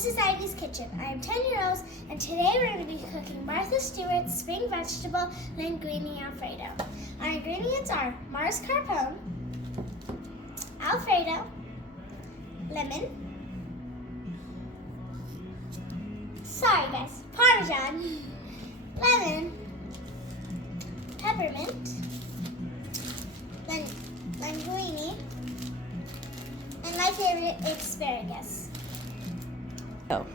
This is Ivy's Kitchen. I am 10 years old, and today we're going to be cooking Martha Stewart's spring vegetable linguine Alfredo. Our ingredients are Mars carpone, Alfredo, lemon, Parmesan, lemon, peppermint, linguine, and my favorite, asparagus. Oh.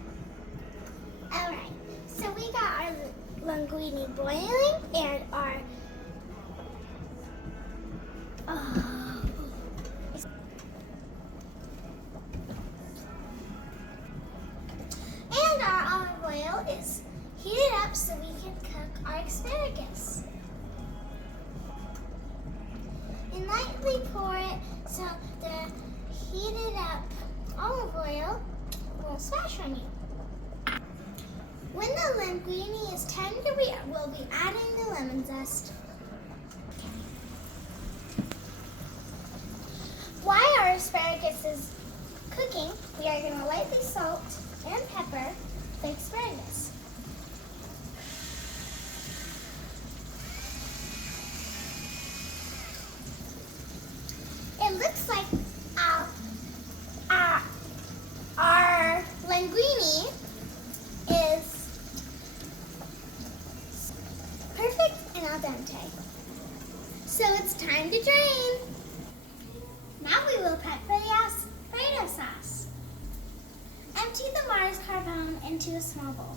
Alright, so we got our linguine boiling and our olive oil is heated up so we can cook our asparagus. And lightly pour it so the heated up olive oil won't splash on you. When the linguine is tender, we will be adding the lemon zest. While our asparagus is cooking, we are going to lightly salt and pepper the asparagus. It looks like our linguine is perfect and al dente. So it's time to drain. Now we will prep for the Alfredo sauce. Empty the Mars carpone into a small bowl.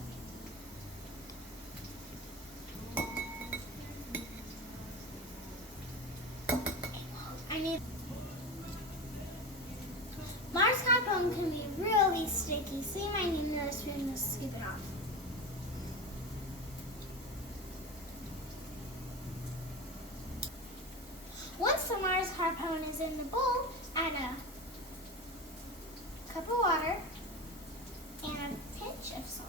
Mars carpone can be really sticky, so you might need another spoon to scoop it off. Once the Mars carpone is in the bowl, add a cup of water and a pinch of salt.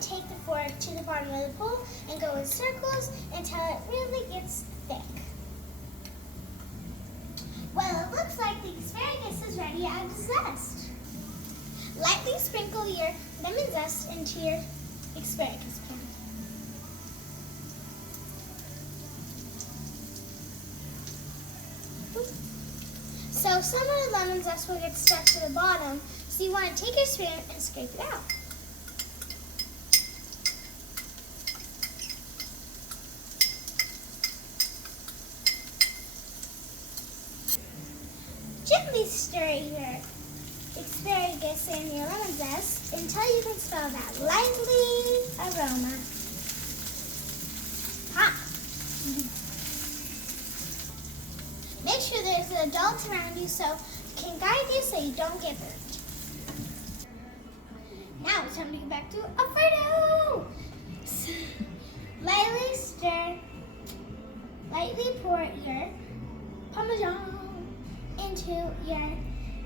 Take the fork to the bottom of the bowl and go in circles until it really gets thick. Well, it looks like the asparagus is ready to add zest. Lightly sprinkle your lemon zest into your asparagus pan. So some of the lemon zest will get stuck to the bottom, so you want to take your spoon and scrape it out. Gently stir your asparagus and your lemon zest until you can smell that lively aroma. Hot! Make sure there's an adult around you so it can guide you so you don't get burnt. Now it's time to get back to Alfredo! Lightly stir, lightly pour your Parmesan into your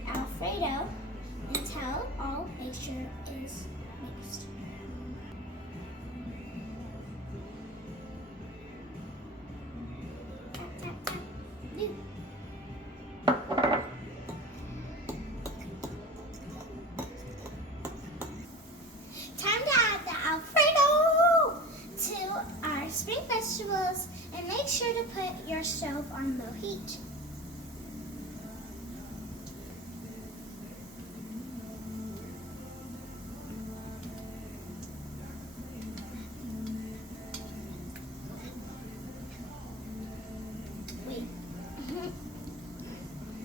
Alfredo until all mixture is mixed. Tap, tap, tap. Time to add the Alfredo to our spring vegetables and make sure to put your stove on low heat.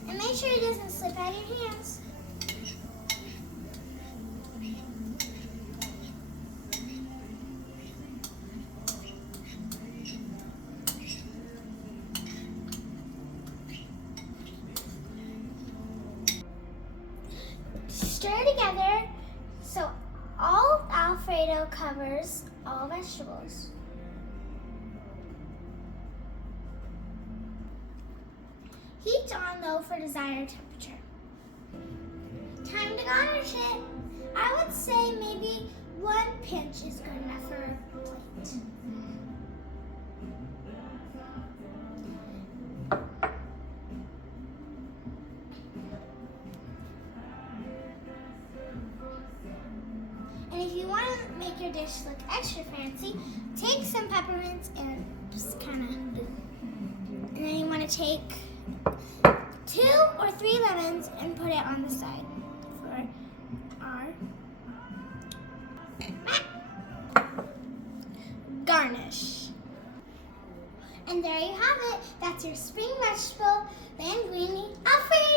And make sure it doesn't slip out of your hands. Stir together so all Alfredo covers all vegetables. Heat on low for desired temperature. Time to garnish it. I would say maybe 1 pinch is good enough for a plate. And if you want to make your dish look extra fancy, take some peppermints and just kind of, and then you want to take 2 or 3 lemons and put it on the side for our garnish. And there you have it. That's your spring vegetable linguine Alfredo.